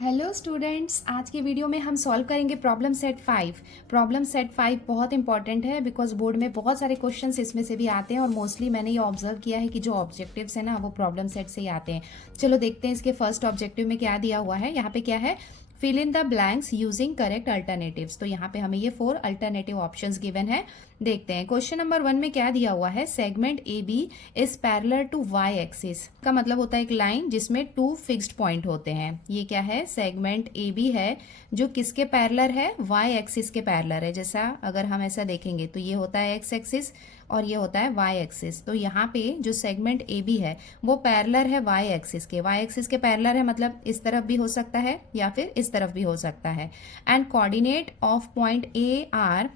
Hello students, आज के video में हम सॉल्व करेंगे प्रॉब्लम सेट 5। प्रॉब्लम सेट 5 बहुत इंपॉर्टेंट है बिकॉज बोर्ड में बहुत सारे क्वेश्चंस इसमें से भी आते हैं और मोस्टली मैंने ये ऑब्जर्व किया है कि जो ऑब्जेक्टिव्स है ना वो प्रॉब्लम सेट से ही आते हैं। चलो देखते हैं इसके फर्स्ट ऑब्जेक्टिव में क्या दिया हुआ है। यहाँ पे क्या है, fill in the blanks using correct alternatives. तो यहाँ पे हमें ये 4 अल्टरनेटिव ऑप्शंस गिवन है। देखते हैं क्वेश्चन नंबर 1 में क्या दिया हुआ है। Segment A B is parallel to Y axis का मतलब होता है एक लाइन जिसमें 2 फिक्स्ड पॉइंट होते हैं। ये क्या है, सेगमेंट ए बी है जो किसके पैरेलल है, वाई एक्सिस के पैरेलल है। जैसा अगर हम ऐसा देखेंगे तो ये होता है एक्स एक्सिस और ये होता है वाई एक्सिस। तो यहाँ पे जो सेगमेंट ए बी है वो पैरेलल है वाई एक्सिस के। वाई एक्सिस के पैरेलल है मतलब इस तरफ भी हो सकता है या फिर इस तरफ भी हो सकता है। And coordinate of point A R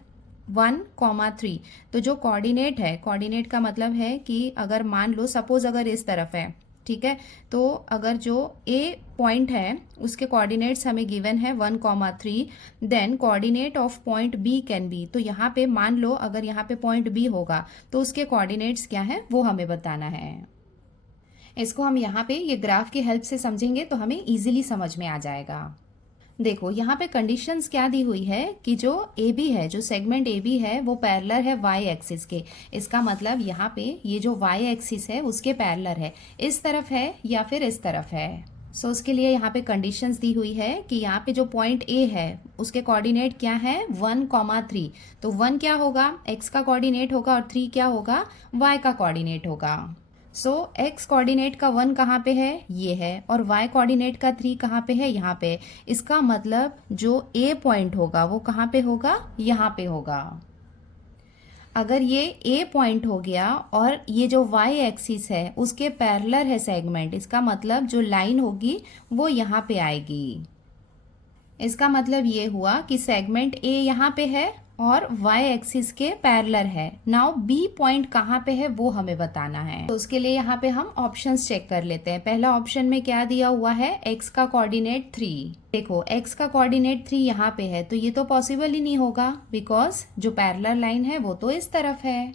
1,3। तो जो कोऑर्डिनेट है, कोऑर्डिनेट का मतलब है कि अगर मान लो सपोज अगर इस तरफ है, ठीक है, तो अगर जो ए पॉइंट है उसके कोऑर्डिनेट्स हमें गिवन है 1,3, then coordinate of point B can be. तो यहाँ पे मान लो अगर यहाँ पे पॉइंट बी होगा तो उसके कोऑर्डिनेट्स क्या है वो हमें बताना है। इसको हम यहाँ पे ये ग्राफ की हेल्प से समझेंगे तो हमें इजीली समझ में आ जाएगा। देखो यहाँ पे कंडीशंस क्या दी हुई है कि जो ए बी है, जो सेगमेंट ए बी है वो पैरेलल है वाई एक्सिस के। इसका मतलब यहाँ पे ये जो वाई एक्सिस है उसके पैरेलल है, इस तरफ है या फिर इस तरफ है। सो उसके लिए यहाँ पे कंडीशंस दी हुई है कि यहाँ पे जो पॉइंट ए है उसके कोऑर्डिनेट क्या है 1,3। तो 1 क्या होगा, एक्स का कोऑर्डिनेट होगा और 3 क्या होगा, वाई का कोऑर्डिनेट होगा। सो एक्स कोऑर्डिनेट का 1 कहाँ पे है, ये है, और वाई कोऑर्डिनेट का 3 कहाँ पे है, यहाँ पे। इसका मतलब जो ए पॉइंट होगा वो कहाँ पे होगा, यहाँ पे होगा। अगर ये ए पॉइंट हो गया और ये जो वाई एक्सिस है उसके पैरेलल है सेगमेंट, इसका मतलब जो लाइन होगी वो यहाँ पे आएगी। इसका मतलब ये हुआ कि सेगमेंट ए यहाँ पे है और y एक्सिस के पैरेलल है। नाउ b पॉइंट कहाँ पे है वो हमें बताना है। तो उसके लिए यहाँ पे हम ऑप्शंस चेक कर लेते हैं। पहला ऑप्शन में क्या दिया हुआ है, x का कोऑर्डिनेट 3। देखो x का कोऑर्डिनेट 3 यहाँ पे है तो ये तो पॉसिबल ही नहीं होगा बिकॉज जो पैरेलल लाइन है वो तो इस तरफ है।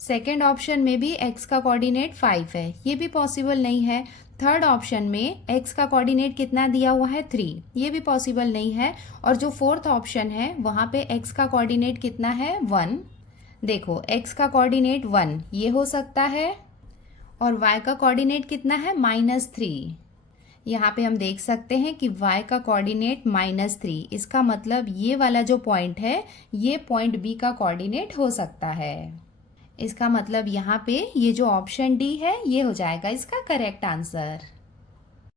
सेकेंड ऑप्शन में भी x का कोऑर्डिनेट 5 है, ये भी पॉसिबल नहीं है। थर्ड ऑप्शन में x का कोऑर्डिनेट कितना दिया हुआ है 3, ये भी पॉसिबल नहीं है। और जो फोर्थ ऑप्शन है वहाँ पे x का कोऑर्डिनेट कितना है 1। देखो x का कोऑर्डिनेट 1 ये हो सकता है और y का कोऑर्डिनेट कितना है -3। यहाँ पे हम देख सकते हैं कि y का कोऑर्डिनेट -3, इसका मतलब ये वाला जो पॉइंट है ये पॉइंट b का कोऑर्डिनेट हो सकता है। इसका मतलब यहाँ पे ये जो ऑप्शन डी है ये हो जाएगा इसका करेक्ट आंसर।